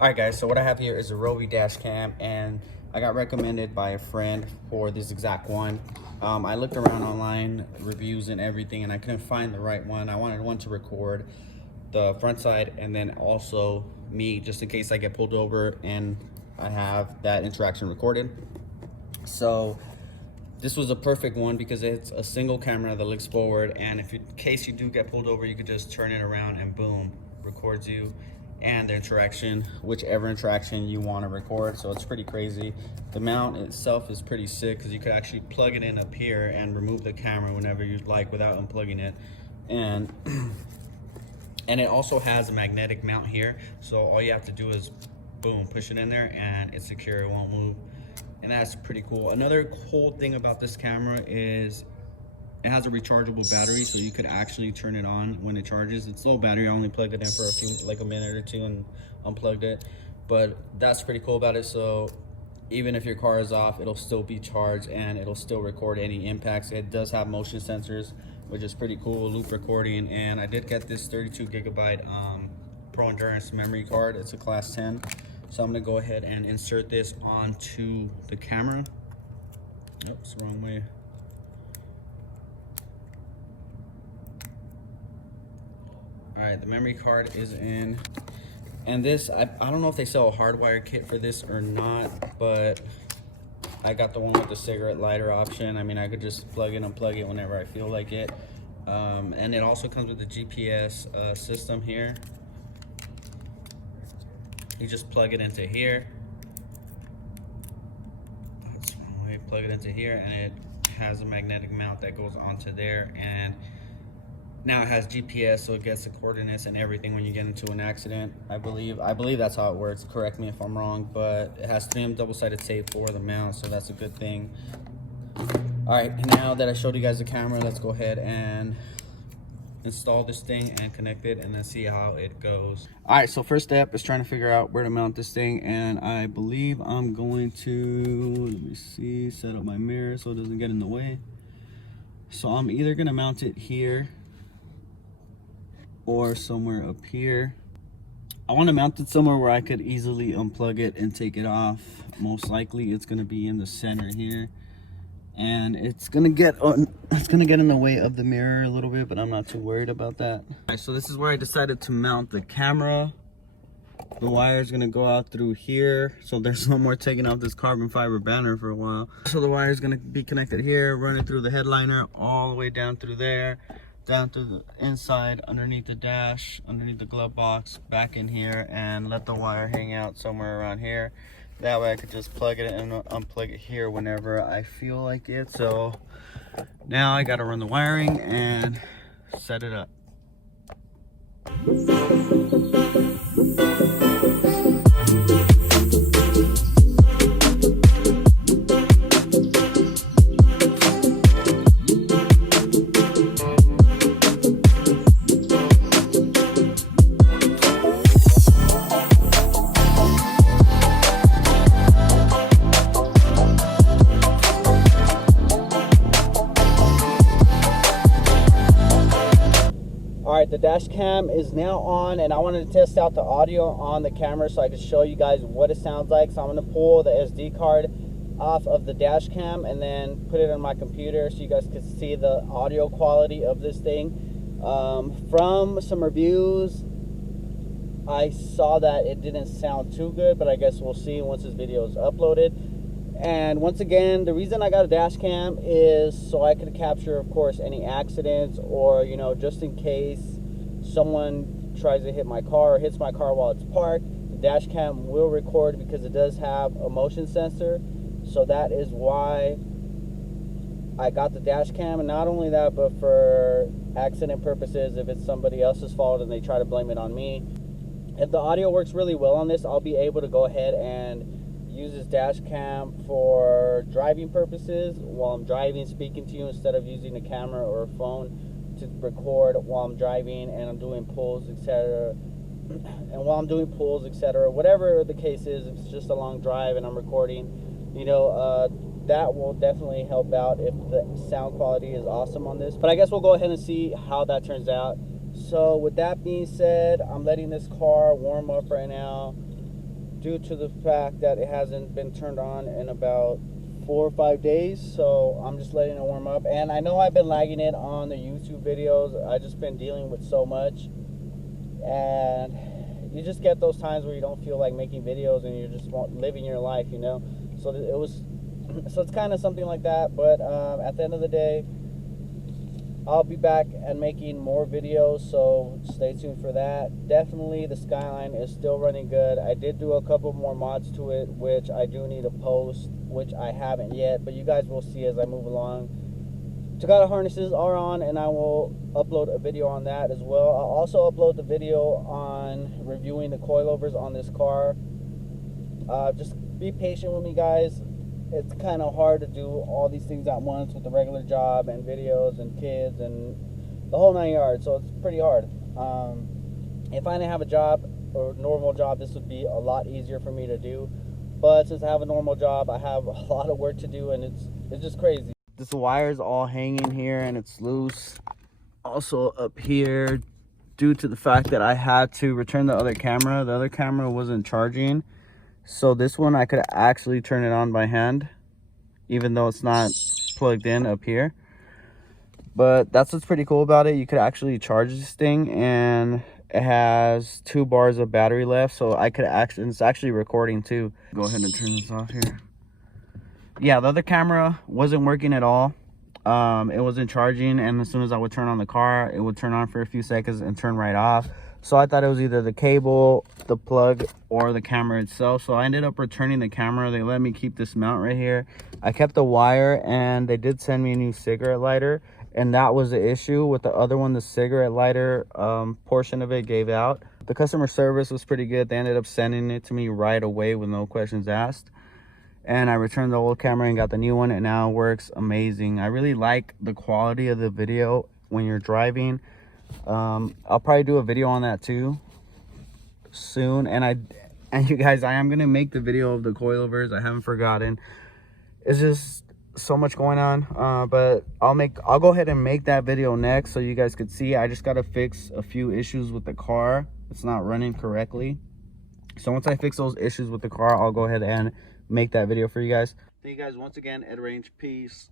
Alright guys, so what I have here is a Rovi dash cam, and I got recommended by a friend for this exact one. I looked around online, reviews and everything, and I couldn't find the right one. I wanted one to record the front side and then also me, just in case I get pulled over and I have that interaction recorded. So this was a perfect one because it's a single camera that looks forward, and if in case you do get pulled over, you could just turn it around and boom, records you and the interaction, whichever interaction you want to record. So it's pretty crazy. The mount itself is pretty sick because you could actually plug it in up here and remove the camera whenever you'd like without unplugging it. And it also has a magnetic mount here, so all you have to do is boom, push it in there and it's secure, it won't move. And that's pretty cool. Another cool thing about this camera is it has a rechargeable battery, so you could actually turn it on when it charges. It's low battery. I only plugged it in for like a minute or two and unplugged it, but that's pretty cool about it. So even if your car is off, it'll still be charged and it'll still record any impacts. It does have motion sensors, which is pretty cool, loop recording. And I did get this 32 gigabyte Pro Endurance memory card. It's a class 10. So I'm gonna go ahead and insert this onto the camera. Oops, wrong way. All right, the memory card is in. And this, I don't know if they sell a hardwire kit for this or not, but I got the one with the cigarette lighter option. I mean, I could just plug it and unplug it whenever I feel like it. And it also comes with the GPS system here. You just plug it into here. That's one way. Plug it into here, and it has a magnetic mount that goes onto there. And now it has GPS, so it gets the coordinates and everything when you get into an accident. I believe that's how it works. Correct me if I'm wrong, but it has 3M double-sided tape for the mount, so that's a good thing. All right, and now that I showed you guys the camera, let's go ahead and install this thing and connect it and then see how it goes. All right, so first step is trying to figure out where to mount this thing, and I believe I'm going to, let me see, set up my mirror so it doesn't get in the way. So I'm either gonna mount it here or somewhere up here. I want to mount it somewhere where I could easily unplug it and take it off. Most likely it's going to be in the center here, and it's gonna get in the way of the mirror a little bit, but I'm not too worried about that. All right, so this is where I decided to mount the camera. The wire is gonna go out through here, so there's no more taking off this carbon fiber banner for a while. So the wire is gonna be connected here, running through the headliner all the way down through there, down through the inside, underneath the dash, underneath the glove box, back in here, and let the wire hang out somewhere around here. That way I could just plug it and unplug it here whenever I feel like it. So now I gotta run the wiring and set it up. Alright, the dash cam is now on, and I wanted to test out the audio on the camera so I could show you guys what it sounds like. So I'm going to pull the SD card off of the dash cam and then put it on my computer so you guys can see the audio quality of this thing. From some reviews, I saw that it didn't sound too good, but I guess we'll see once this video is uploaded. And once again, the reason I got a dash cam is so I could capture, of course, any accidents, or, you know, just in case someone tries to hit my car or hits my car while it's parked, the dash cam will record because it does have a motion sensor. So that is why I got the dash cam. And not only that, but for accident purposes, if it's somebody else's fault and they try to blame it on me, if the audio works really well on this, I'll be able to go ahead and use this dash cam for driving purposes while I'm driving, speaking to you, instead of using a camera or a phone to record while I'm driving and I'm doing pulls, etc. And while I'm doing pulls, etc., whatever the case is, if it's just a long drive and I'm recording, you know, that will definitely help out if the sound quality is awesome on this. But I guess we'll go ahead and see how that turns out. So with that being said, I'm letting this car warm up right now. due to the fact that it hasn't been turned on in about 4 or 5 days. So I'm just letting it warm up. And I know I've been lagging it on the YouTube videos. I've just been dealing with so much, and you just get those times where you don't feel like making videos and you're just living your life, you know. So it's kind of something like that. But at the end of the day, I'll be back and making more videos, so stay tuned for that. Definitely the SKYLINE is still running good. I did do a couple more mods to it, which I do need to post, which I haven't yet, but you guys will see as I move along. Takata harnesses are on, and I will upload a video on that as well. I'll also upload the video on reviewing the coilovers on this car. Just be patient with me, guys. It's kind of hard to do all these things at once with the regular job and videos and kids and the whole 9 yards, so it's pretty hard. If I didn't have a job or normal job, this would be a lot easier for me to do, but since I have a normal job, I have a lot of work to do, and it's just crazy. This wire's all hanging here and it's loose. Also up here, due to the fact that I had to return the other camera wasn't charging. So this one I could actually turn it on by hand, even though it's not plugged in up here. But that's what's pretty cool about it. You could actually charge this thing, and it has 2 bars of battery left. So I could actually, it's actually recording too. Go ahead and turn this off here. Yeah, the other camera wasn't working at all. It wasn't charging, and as soon as I would turn on the car, it would turn on for a few seconds and turn right off. So I thought it was either the cable, the plug, or the camera itself. So I ended up returning the camera. They let me keep this mount right here. I kept the wire, and they did send me a new cigarette lighter, and that was the issue. With the other one, the cigarette lighter portion of it gave out. The customer service was pretty good. They ended up sending it to me right away with no questions asked. And I returned the old camera and got the new one, and now it works amazing. I really like the quality of the video when you're driving. I'll probably do a video on that too soon, and you guys, I am gonna make the video of the coilovers. I haven't forgotten. It's just so much going on, but I'll go ahead and make that video next so you guys could see. I just gotta fix a few issues with the car. It's not running correctly, so once I fix those issues with the car, I'll go ahead and make that video for you guys. Thank you guys once again. Ed Range, peace.